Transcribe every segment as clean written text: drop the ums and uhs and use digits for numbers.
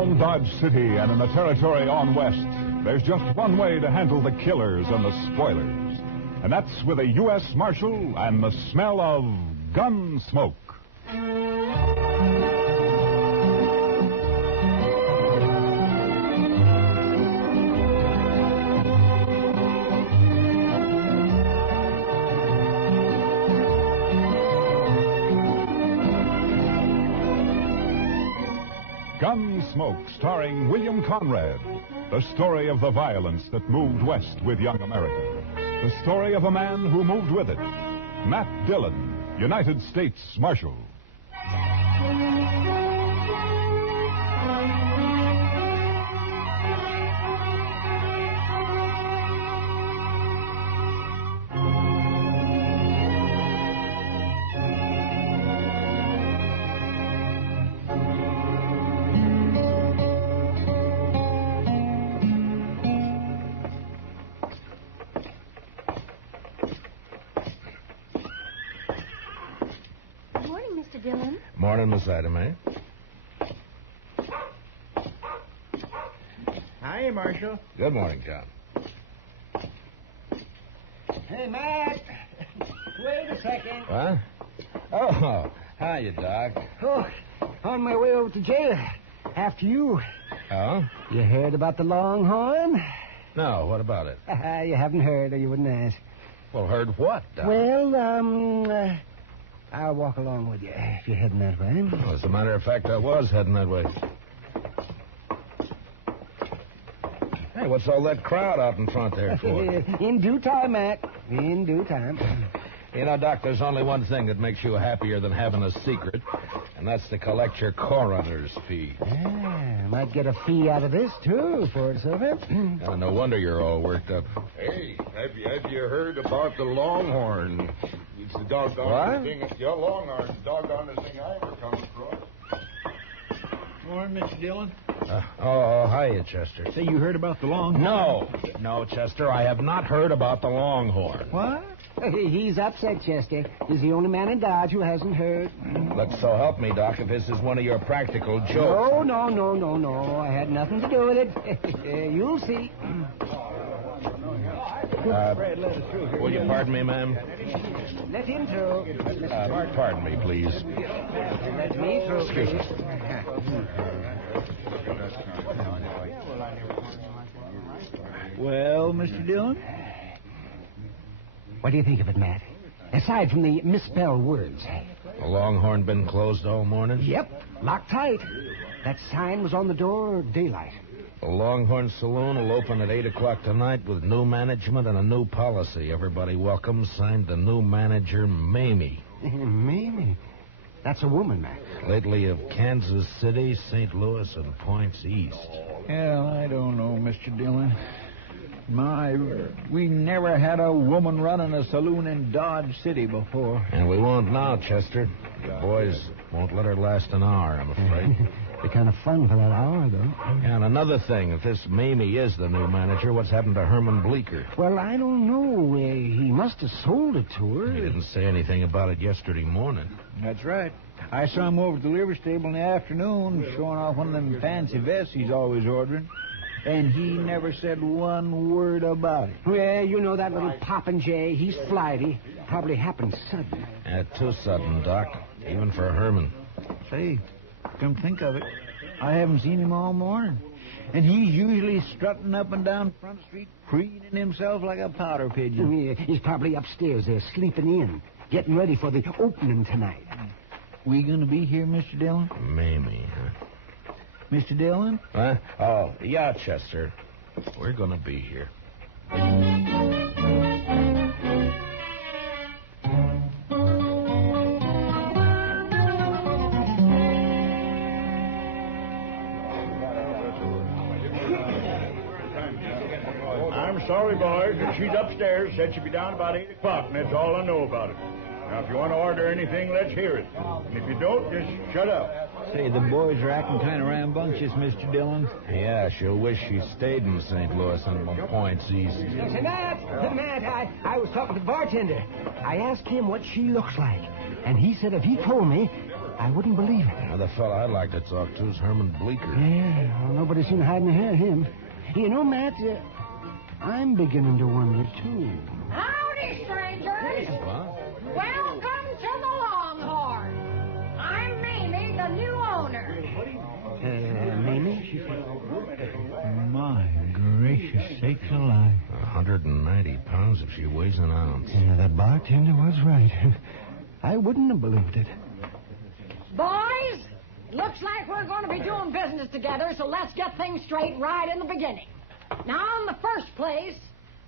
Around Dodge City and in the territory on west, there's just one way to handle the killers and the spoilers. And that's with a U.S. Marshal and the smell of Gunsmoke. Gunsmoke, starring William Conrad. The story of the violence that moved west with young America. The story of a man who moved with it. Matt Dillon, United States Marshal. Morning, Miss Ida Mae. Hi, Marshal. Good morning, John. Hey, Matt. Wait a second. What? Oh, hiya, Doc. Oh, on my way over to jail. After you. Oh? You heard about the Longhorn? No, what about it? You haven't heard, or you wouldn't ask. Well, heard what, Doc? Well, I'll walk along with you if you're heading that way. Well, as a matter of fact, I was heading that way. Hey, what's all that crowd out in front there for? In due time, Matt. In due time. You know, Doc, there's only one thing that makes you happier than having a secret, and that's to collect your coroner's fee. Yeah, might get a fee out of this, too, for it, Silver. No wonder you're all worked up. Hey, have you heard about the Longhorn? It's the doggone thing. Your Longhorn's the doggone thing I ever come across. Morning, Mr. Dillon. Hiya, Chester. Say, you heard about the Longhorn? No, Chester, I have not heard about the Longhorn. What? He's upset, Chester. He's the only man in Dodge who hasn't heard. But so help me, Doc, if this is one of your practical jokes. No. I had nothing to do with it. You'll see. Will you pardon me, ma'am? Let him through. Pardon me, please. Let me through. Excuse me. Well, Mr. Dillon? What do you think of it, Matt? Aside from the misspelled words. The Longhorn been closed all morning? Yep, locked tight. That sign was on the door daylight. The Longhorn Saloon will open at 8 o'clock tonight with new management and a new policy. Everybody welcome. Signed the new manager, Mamie. Mamie? That's a woman, Matt. Lately of Kansas City, St. Louis, and points east. Well, I don't know, Mr. Dillon. We never had a woman running a saloon in Dodge City before. And we won't now, Chester. The boys won't let her last an hour, I'm afraid. Be kind of fun for that hour, though. And another thing, if this Mamie is the new manager, what's happened to Herman Bleecker? Well, I don't know. He must have sold it to her. He didn't say anything about it yesterday morning. That's right. I saw him over at the livery stable in the afternoon, showing off one of them fancy vests he's always ordering. And he never said one word about it. Well, you know that little Popinjay. He's flighty. Probably happened sudden. Too sudden, Doc. Even for Herman. Say, come think of it, I haven't seen him all morning. And he's usually strutting up and down Front Street, preening himself like a powder pigeon. Yeah, he's probably upstairs there, sleeping in, getting ready for the opening tonight. We gonna be here, Mr. Dillon? Mamie, huh? Mr. Dillon? Huh? Oh, yeah, Chester. We're gonna be here. I'm sorry, boys, but she's upstairs. Said she'd be down about 8 o'clock, and that's all I know about it. Now, if you want to order anything, let's hear it. And if you don't, just shut up. Say, the boys are acting kind of rambunctious, Mr. Dillon. Yeah, she'll wish she stayed in St. Louis and points east. Say, Matt, I was talking to the bartender. I asked him what she looks like. And he said if he told me, I wouldn't believe it. Now, the fella I'd like to talk to is Herman Bleeker. Yeah, well, nobody's seen hiding ahead of him. You know, Matt, I'm beginning to wonder, too. Howdy, strangers. What? Welcome to the Longhorn. I'm Mamie, the new owner. Mamie? My gracious sakes alive. 190 pounds if she weighs an ounce. Yeah, that bartender was right. I wouldn't have believed it. Boys, looks like we're going to be doing business together, so let's get things straight right in the beginning. Now, in the first place,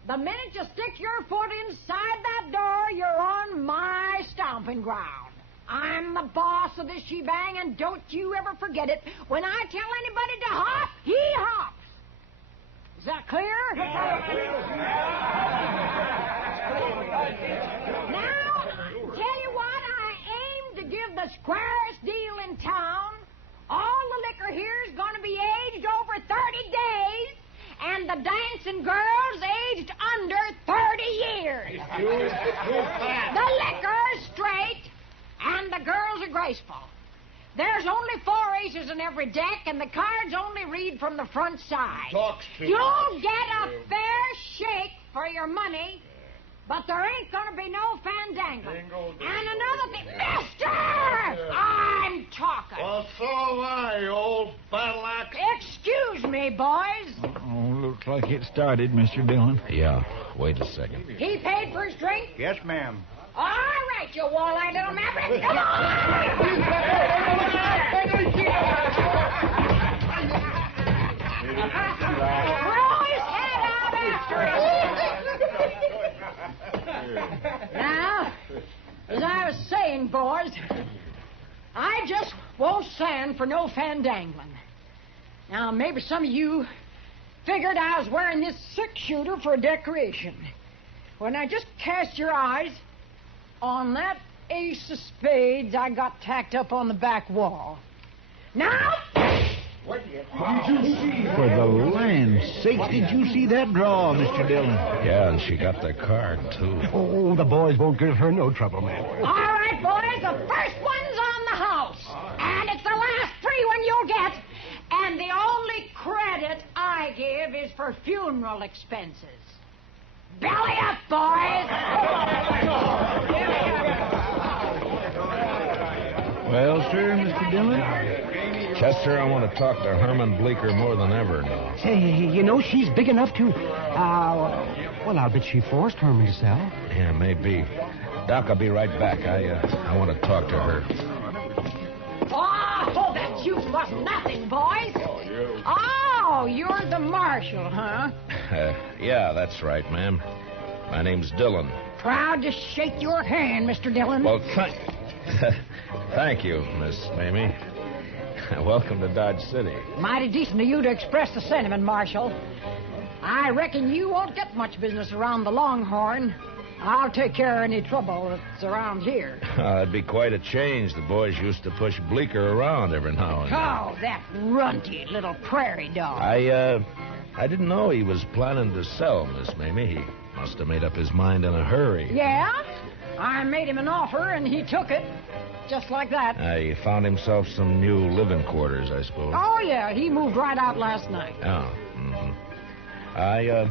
the minute you stick your foot inside that door, you're on my stomping ground. I'm the boss of this shebang, and don't you ever forget it. When I tell anybody to hop, he hops. Is that clear? Now, tell you what, I aim to give the squarest deal in town. All the liquor here is going to be aged over 30 days, and the dancing girls aged under 30 years. The liquor is straight, and the girls are graceful. There's only 4 aces in every deck, and the cards only read from the front side. Talks to You'll get a fair shake for your money, but there ain't going to be no fandangling. And another thing, Mister! I'm talking. Well, so am I, you old battle axe. Excuse me, boys. Oh, looks like it started, Mr. Dillon. Yeah, wait a second. He paid for his drink? Yes, ma'am. All right, you wall-eyed little maverick. Come on! Throw his head out after him. Now, as I was saying, boys, I just won't stand for no fandangling. Now, maybe some of you figured I was wearing this six-shooter for a decoration. Well, now, just cast your eyes on that ace of spades I got tacked up on the back wall. Now... For the land's sakes, did you see that draw, Mr. Dillon? Yeah, and she got the card, too. Oh, the boys won't give her no trouble, man. All right, boys, the first one's on the house. And it's the last free one you'll get. And the only credit I give is for funeral expenses. Belly up, boys! Well, sir, Mr. Dillon? Chester, I want to talk to Herman Bleeker more than ever now. Hey, you know, she's big enough to... well, I'll bet she forced Herman to sell. Yeah, maybe. Doc, I'll be right back. I want to talk to her. Oh, that juice was nothing, boys. Oh, you're the marshal, huh? Yeah, that's right, ma'am. My name's Dillon. Proud to shake your hand, Mr. Dillon. Well, thank you, Miss Mamie. Welcome to Dodge City. Mighty decent of you to express the sentiment, Marshal. I reckon you won't get much business around the Longhorn. I'll take care of any trouble that's around here. It'd be quite a change. The boys used to push Bleeker around every now and then. Oh, that runty little prairie dog. I didn't know he was planning to sell, Miss Mamie. He must have made up his mind in a hurry. Yeah? I made him an offer, and he took it. Just like that. He found himself some new living quarters, I suppose. Oh, yeah. He moved right out last night. Oh, mm-hmm. I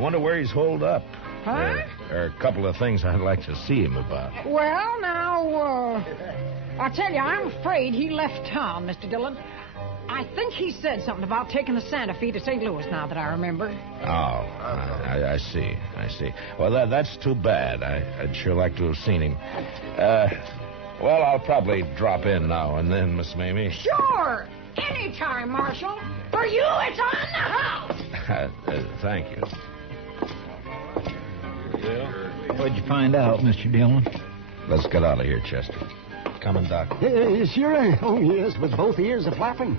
wonder where he's holed up. Huh? There are a couple of things I'd like to see him about. Well, now, I'll tell you, I'm afraid he left town, Mr. Dillon. I think he said something about taking the Santa Fe to St. Louis, now that I remember. Oh, I see. Well, that's too bad. I'd sure like to have seen him. Well, I'll probably drop in now and then, Miss Mamie. Sure. Anytime, Marshal. For you, it's on the house. Thank you. What'd you find out, Mr. Dillon? Let's get out of here, Chester. Coming, Doc. Sure. Oh, yes, with both ears a-flapping.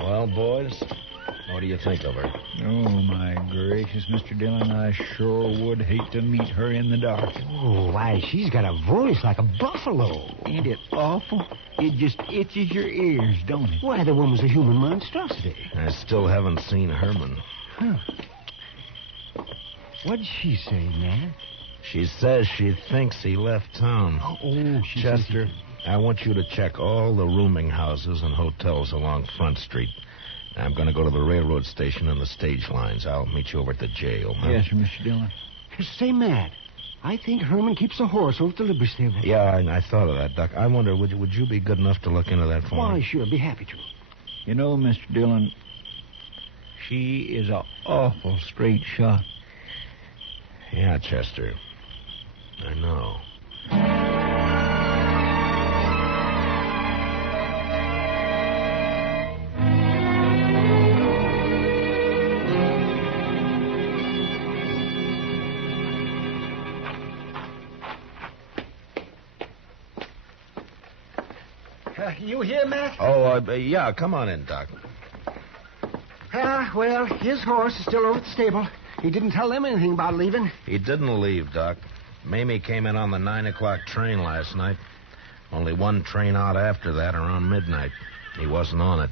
Well, boys, what do you think of her? Oh, my gracious, Mr. Dillon, I sure would hate to meet her in the dark. Oh, why, she's got a voice like a buffalo. Ain't it awful? It just itches your ears, don't it? Why, the woman's a human monstrosity. I still haven't seen Herman. Huh. What'd she say, Matt? She says she thinks he left town. Oh, she Chester, says I want you to check all the rooming houses and hotels along Front Street. I'm going to go to the railroad station and the stage lines. I'll meet you over at the jail. Huh? Yes, sir, Mr. Dillon. Say, Matt, I think Herman keeps a horse over at the livery stable. Yeah, I thought of that, Doc. I wonder, would you be good enough to look into that for Why, me? sure, be happy to. You know, Mr. Dillon, she is an awful straight shot. Yeah, Chester. I know. You here, Matt? Oh, yeah, come on in, Doc. Well, his horse is still over at the stable. He didn't tell them anything about leaving. He didn't leave, Doc. Mamie came in on the 9 o'clock train last night. Only one train out after that, around midnight. He wasn't on it.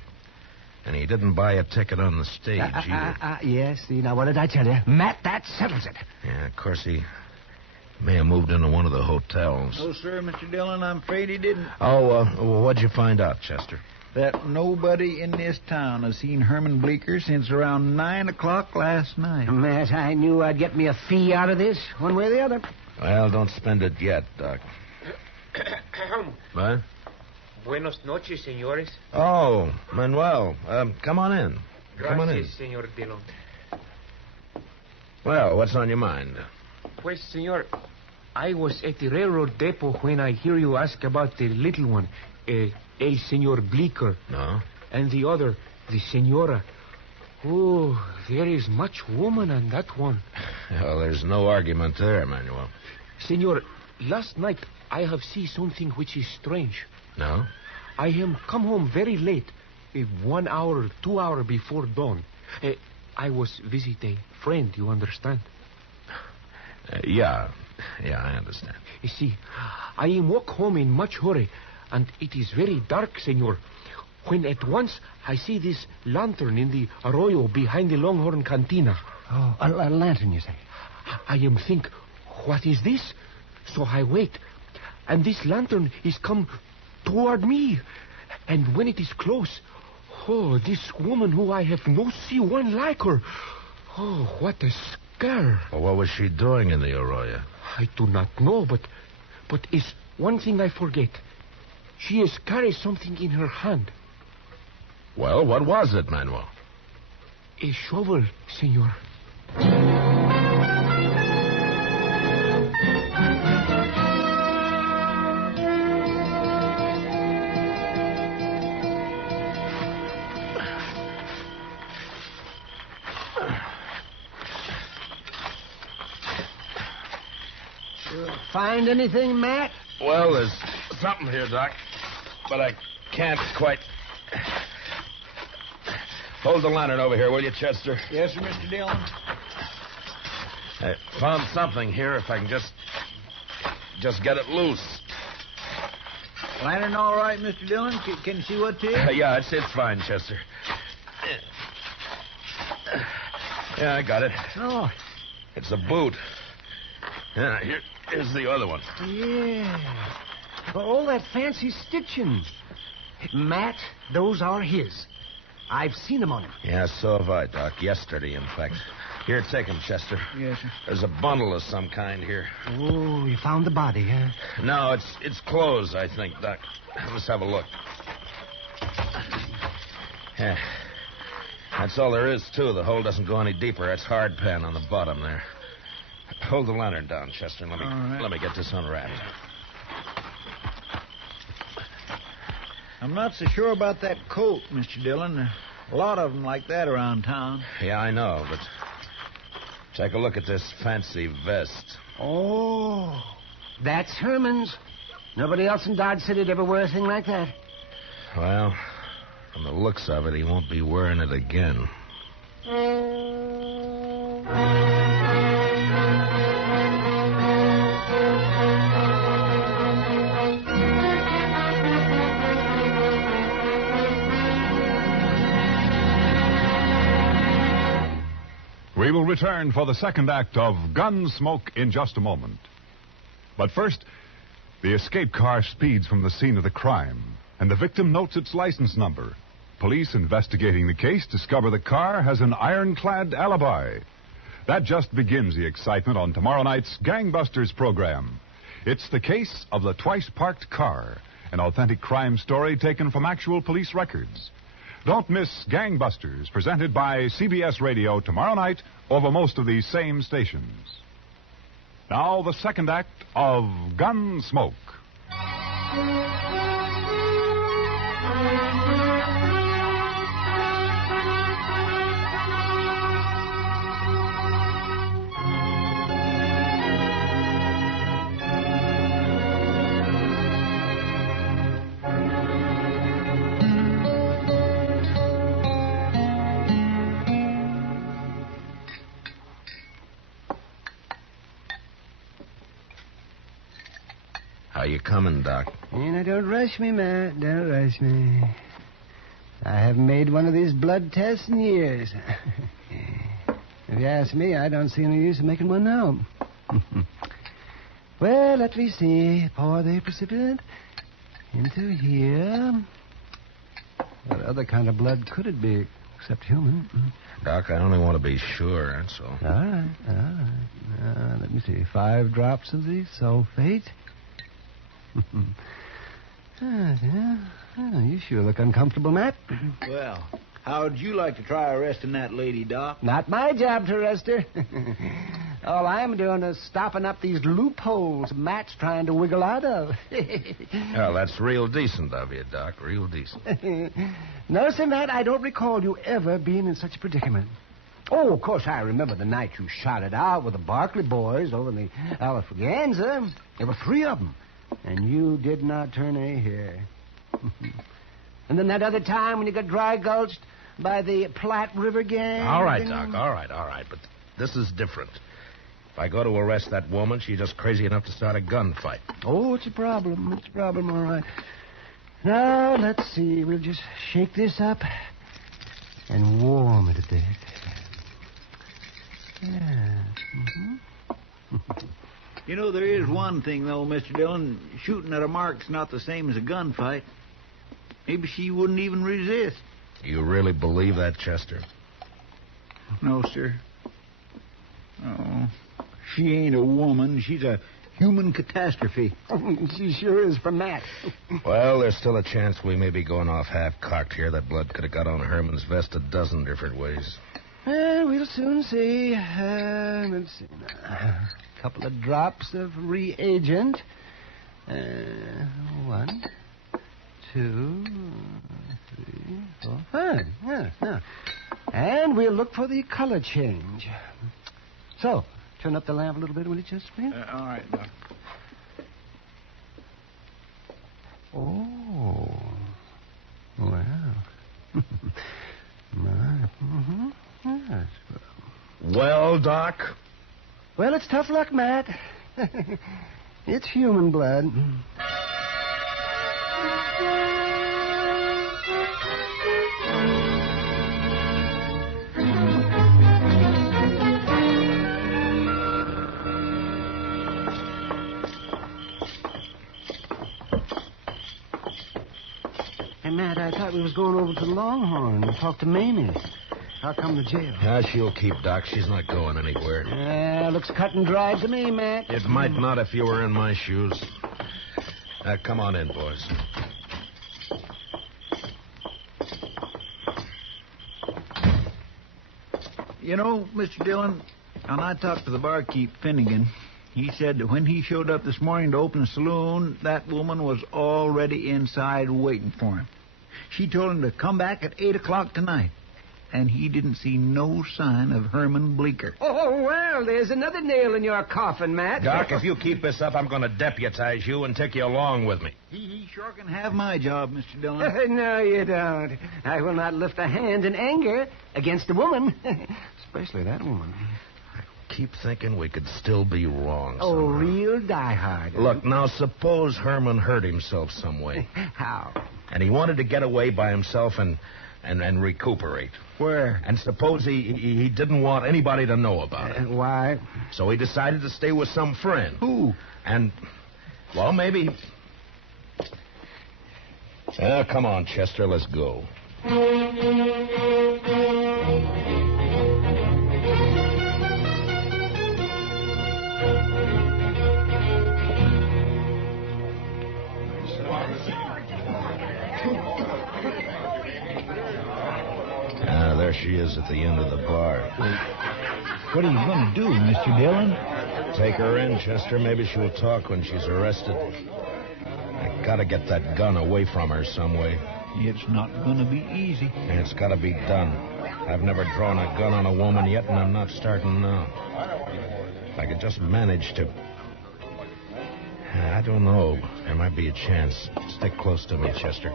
And he didn't buy a ticket on the stage either. Yes, see, now what did I tell you? Matt, that settles it. Yeah, of course, he may have moved into one of the hotels. No, sir, Mr. Dillon, I'm afraid he didn't. Oh, well, what'd you find out, Chester? That nobody in this town has seen Herman Bleecker since around 9 o'clock last night. Matt, I knew I'd get me a fee out of this, one way or the other. Well, don't spend it yet, Doc. What? Buenos noches, señores. Oh, Manuel. Come on in. Come on in. Gracias, señor Dillon. Well, what's on your mind? Pues, señor, I was at the railroad depot when I hear you ask about the little one, el señor Bleecker. No? And the other, the señora. Oh, there is much woman on that one. Well, there's no argument there, Manuel. Señor, last night I have seen something which is strange. No? I am come home very late, 1 hour, 2 hours before dawn. I was visit a friend, you understand? Yeah, I understand. You see, I am walk home in much hurry, and it is very dark, senor, when at once I see this lantern in the arroyo behind the Longhorn Cantina. Oh, a lantern, you say? I am think, what is this? So I wait, and this lantern is come toward me. And when it is close, oh, this woman who I have no see one like her. Oh, what a scare. Well, what was she doing in the arroyo? I do not know, but is one thing I forget. She has carried something in her hand. Well, what was it, Manuel? A shovel, senor. Find anything, Matt? Well, there's something here, Doc, but I can't quite... Hold the lantern over here, will you, Chester? Yes, sir, Mr. Dillon. I found something here, if I can just get it loose. Lantern all right, Mr. Dillon? Can you see what it is? Yeah, it's fine, Chester. Yeah, I got it. Oh. It's a boot. Yeah, here's the other one. Yeah. Well, all that fancy stitching. Matt, those are his. I've seen them on him. Yeah, so have I, Doc. Yesterday, in fact. Here, take him, Chester. Yes, sir. There's a bundle of some kind here. Oh, you found the body, huh? No, it's clothes, I think, Doc. Let's have a look. Yeah. That's all there is, too. The hole doesn't go any deeper. That's hard pan on the bottom there. Hold the lantern down, Chester, and let me get this unwrapped. I'm not so sure about that coat, Mr. Dillon. A lot of them like that around town. Yeah, I know, but take a look at this fancy vest. Oh, that's Herman's. Nobody else in Dodge City'd ever wear a thing like that. Well, from the looks of it, he won't be wearing it again. We will return for the second act of Gunsmoke in just a moment. But first, the escape car speeds from the scene of the crime, and the victim notes its license number. Police investigating the case discover the car has an ironclad alibi. That just begins the excitement on tomorrow night's Gangbusters program. It's the case of the twice-parked car, an authentic crime story taken from actual police records. Don't miss Gangbusters, presented by CBS Radio tomorrow night over most of these same stations. Now, the second act of Gunsmoke. How you coming, Doc? Now, don't rush me, Matt. Don't rush me. I haven't made one of these blood tests in years. If you ask me, I don't see any use in making one now. Well, let me see. Pour the precipitate into here. What other kind of blood could it be except human? Doc, I only want to be sure, that's all. All right. Let me see. 5 drops of the sulfate. You sure look uncomfortable, Matt. Well, how'd you like to try arresting that lady, Doc? Not my job to arrest her. All I'm doing is stopping up these loopholes Matt's trying to wiggle out of. Well, that's real decent of you, Doc. Real decent. No, sir, Matt, I don't recall you ever being in such a predicament. Oh, of course, I remember the night you shot it out with the Barkley boys over in the Alafraganza. There were 3 of them. And you did not turn a hair. And then that other time when you got dry gulched by the Platte River gang. All right, Doc, all right. But this is different. If I go to arrest that woman, she's just crazy enough to start a gunfight. Oh, it's a problem. It's a problem, all right. Now, let's see. We'll just shake this up and warm it a bit. Yeah. You know, there is one thing, though, Mr. Dillon. Shooting at a mark's not the same as a gunfight. Maybe she wouldn't even resist. You really believe that, Chester? No, sir. Oh, she ain't a woman. She's a human catastrophe. She sure is for Matt. Well, there's still a chance we may be going off half-cocked here. That blood could have got on Herman's vest a dozen different ways. Well, we'll soon see. Let's see now. A couple of drops of reagent. 1, 2, 3, 4, 5. Yeah. And we'll look for the color change. So, turn up the lamp a little bit, will you, just, please? All right, Doc. Oh. Well. Yes. Well, Doc? Well, it's tough luck, Matt. It's human blood. Hey, Matt, I thought we was going over to the Longhorn and talk to Mamie. How come the jail? She'll keep, Doc. She's not going anywhere. Looks cut and dried to me, Matt. It might not if you were in my shoes. Come on in, boys. You know, Mr. Dillon, when I talked to the barkeep, Finnegan, he said that when he showed up this morning to open the saloon, that woman was already inside waiting for him. She told him to come back at 8 o'clock tonight. And he didn't see no sign of Herman Bleeker. Oh, well, there's another nail in your coffin, Matt. Doc, if you keep this up, I'm going to deputize you and take you along with me. He sure can have my job, Mr. Dillon. No, you don't. I will not lift a hand in anger against a woman. Especially that woman. I keep thinking we could still be wrong Oh, somehow. real diehard. Look, now, suppose Herman hurt himself some way. How? And he wanted to get away by himself and and recuperate. Where? And suppose he didn't want anybody to know about it. Why? So he decided to stay with some friend. Who? And, well, maybe... come on, Chester, let's go. There she is at the end of the bar. What are you going to do, Mr. Dillon? Take her in, Chester. Maybe she'll talk when she's arrested. I gotta get that gun away from her some way. It's not going to be easy. And it's gotta be done. I've never drawn a gun on a woman yet, and I'm not starting now. If I could just manage to... I don't know. There might be a chance. Stick close to me, Chester.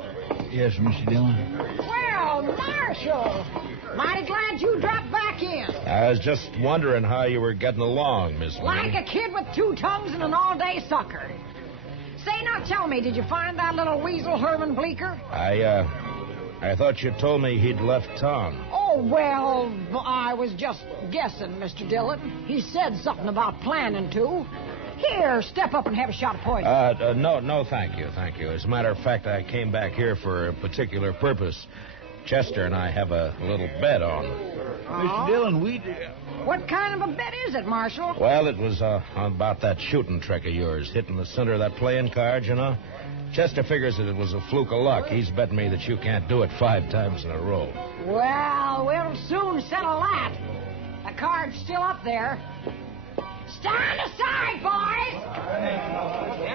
Yes, Mr. Dillon. Well, Marshal, mighty glad you dropped back in. I was just wondering how you were getting along, Miss Like a kid with 2 tongues and an all-day sucker. Say, now tell me, did you find that little weasel Herman Bleecker? I thought you told me he'd left town. Oh, well, I was just guessing, Mr. Dillon. He said something about planning to. Here, step up and have a shot of poison. No, thank you. As a matter of fact, I came back here for a particular purpose. Chester and I have a little bet on. Mr. Dillon, What kind of a bet is it, Marshal? Well, it was about that shooting trick of yours, hitting the center of that playing card, you know. Chester figures that it was a fluke of luck. He's betting me that you can't do it 5 times in a row. Well, we'll soon settle that. The card's still up there. Stand aside, boys!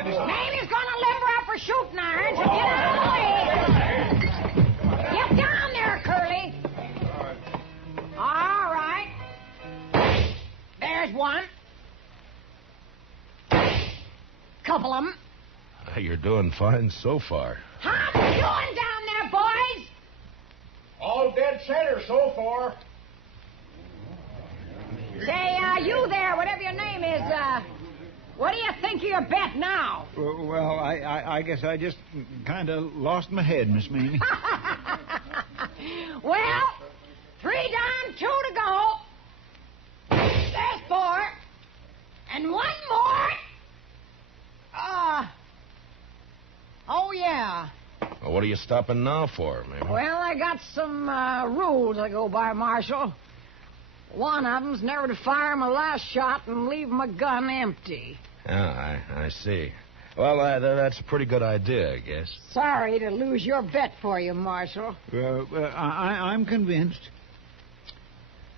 Mamie's gonna limber up her shooting irons and get out of the way. Get down there, Curly. All right. There's one. Couple of them. You're doing fine so far. How you doing down there, boys? All dead center so far. Say, you there, whatever your name is, what do you think of your bet now? Well, I guess I just kind of lost my head, Miss Mamie. Well, 3 down, 2 to go. There's 4. And 1 more. Oh, yeah. Well, what are you stopping now for, Mamie? Well, I got some rules I go by, Marshal. One of them's never to fire my last shot and leave my gun empty. I see. Well, that's a pretty good idea, I guess. Sorry to lose your bet for you, Marshal. I'm convinced.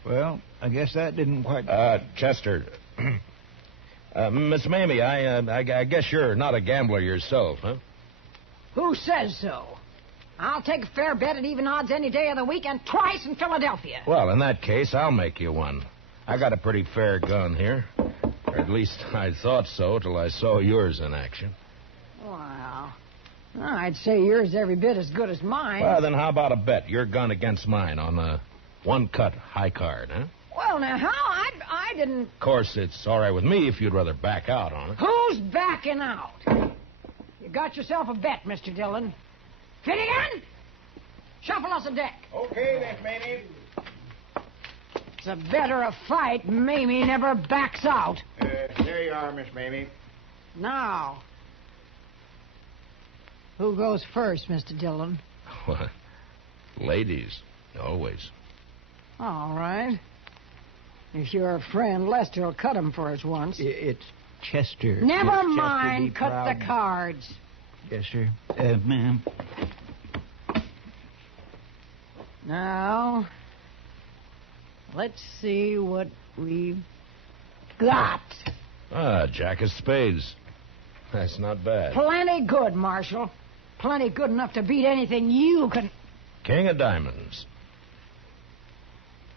Well, I guess that didn't quite... Chester. Miss Mamie, I guess you're not a gambler yourself, huh? Who says so? I'll take a fair bet at even odds any day of the week and twice in Philadelphia. Well, in that case, I'll make you one. I got a pretty fair gun here. Or at least I thought so till I saw yours in action. Well, I'd say yours every bit as good as mine. Well, then how about a bet? Your gun against mine on the 1-cut high card, huh? Well, now, how? I didn't... Of course, it's all right with me if you'd rather back out on it. Who's backing out? You got yourself a bet, Mr. Dillon. Finnegan, shuffle us a deck. Okay, Miss Mamie. It's a better a fight. Mamie never backs out. There you are, Miss Mamie. Now, who goes first, Mr. Dillon? What? Ladies, always. All right. If you're a friend, Lester will cut him for us once. It's Chester. Never Chester mind. be Cut proud. the cards. Yes, sir. Ma'am. Now, let's see what we've got. Jack of spades. That's not bad. Plenty good, Marshal. Plenty good enough to beat anything you can... King of diamonds.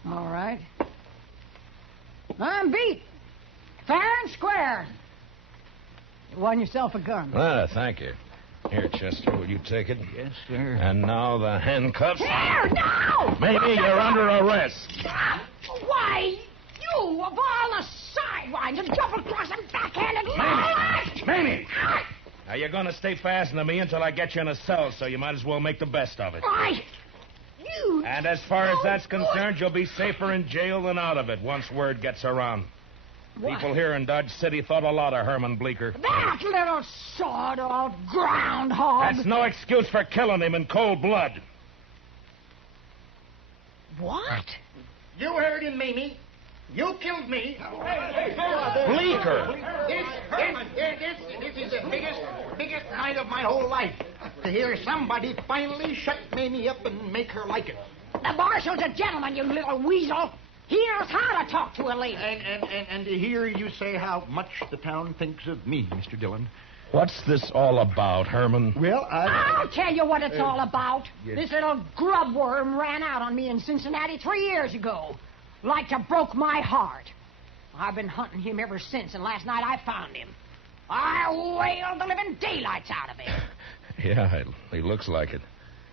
All right. I'm beat. Fair and square. You won yourself a gun. Thank you. Here, Chester, will you take it? Yes, sir. And now the handcuffs. Here, now! Maybe you're under arrest. Why, you, of all the sidewinds and double-crossing backhanded... Mamie! Now, you're going to stay fastened to me until I get you in a cell, so you might as well make the best of it. Why, you. And as far as that's concerned, you'll be safer in jail than out of it once word gets around. What? People here in Dodge City thought a lot of Herman Bleecker. That little sawed-off groundhog. That's no excuse for killing him in cold blood. What? You heard him, Mamie. You killed me. Bleecker! This is the biggest night of my whole life. To hear somebody finally shut Mamie up and make her like it. The marshal's a gentleman, you little weasel. He knows how to talk to a lady. And to hear you say how much the town thinks of me, Mr. Dillon. What's this all about, Herman? Well, I'll tell you what it's all about. yes. This little grub worm ran out on me in Cincinnati 3 years ago. Like to broke my heart. I've been hunting him ever since, and last night I found him. I wailed the living daylights out of him. Yeah, he looks like it.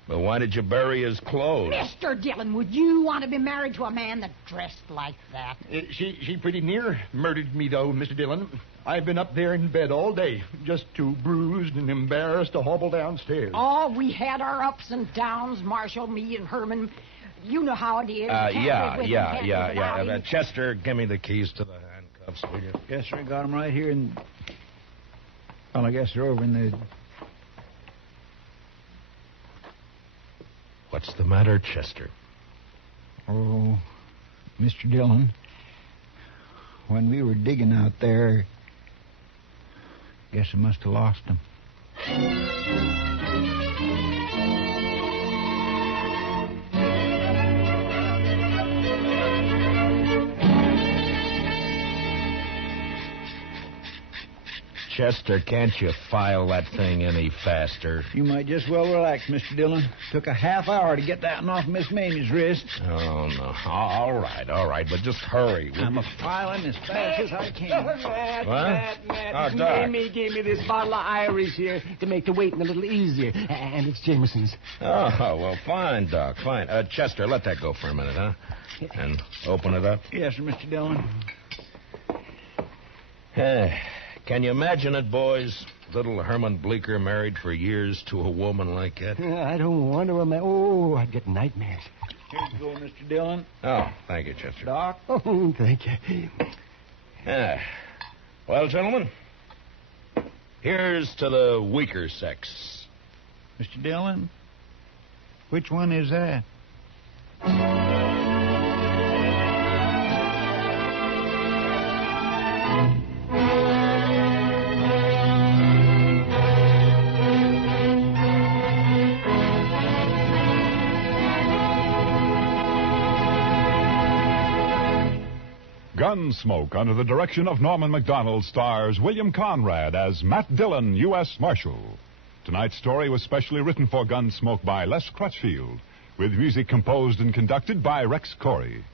But why did you bury his clothes? Mr. Dillon, would you want to be married to a man that dressed like that? She pretty near murdered me, though, Mr. Dillon. I've been up there in bed all day, just too bruised and embarrassed to hobble downstairs. Oh, we had our ups and downs, Marshal, me and Herman. You know how it is. Can't live with him, can't live without him. Chester, give me the keys to the handcuffs, will you? Yes, sir. I got them right here. And well, I guess they're over in the... What's the matter, Chester? Oh, Mr. Dillon, when we were digging out there, guess I must have lost them. Chester, can't you file that thing any faster? You might just well relax, Mr. Dillon. Took a half hour to get that one off Miss Mamie's wrist. Oh, no. All right, but just hurry. I'm filing as fast as I can. Oh, Doc. Mamie gave me this bottle of Irish here to make the waiting a little easier. And it's Jameson's. Oh, well, fine, Doc, fine. Chester, let that go for a minute, huh? And open it up. Yes, sir, Mr. Dillon. Can you imagine it, boys? Little Herman Bleecker married for years to a woman like that. I don't want to imagine. Oh, I'd get nightmares. Here you go, Mr. Dillon. Oh, thank you, Chester. Doc? Oh, thank you. Well, gentlemen, here's to the weaker sex. Mr. Dillon, which one is that? Gunsmoke, under the direction of Norman Macdonnell, stars William Conrad as Matt Dillon, U.S. Marshal. Tonight's story was specially written for Gunsmoke by Les Crutchfield, with music composed and conducted by Rex Corey.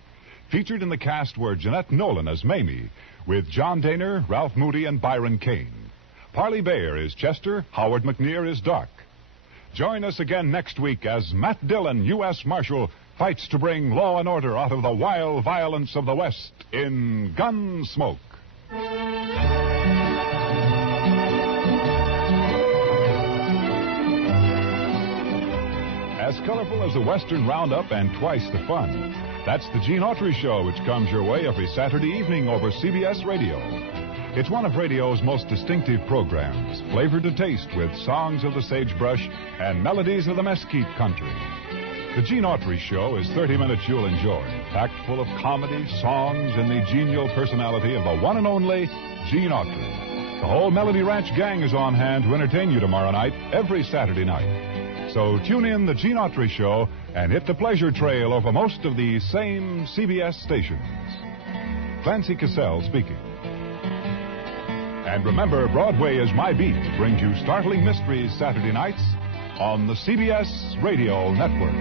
Featured in the cast were Jeanette Nolan as Mamie, with John Daner, Ralph Moody, and Byron Kane. Parley Baer is Chester, Howard McNear is Doc. Join us again next week as Matt Dillon, U.S. Marshal, fights to bring law and order out of the wild violence of the West in Gunsmoke. As colorful as the Western Roundup and twice the fun, that's the Gene Autry Show, which comes your way every Saturday evening over CBS Radio. It's one of radio's most distinctive programs, flavored to taste with songs of the sagebrush and melodies of the mesquite country. The Gene Autry Show is 30 minutes you'll enjoy, packed full of comedy, songs, and the genial personality of the one and only Gene Autry. The whole Melody Ranch gang is on hand to entertain you tomorrow night, every Saturday night. So tune in the Gene Autry Show and hit the pleasure trail over most of the same CBS stations. Clancy Cassell speaking. And remember, Broadway is My Beat brings you startling mysteries Saturday nights on the CBS Radio Network.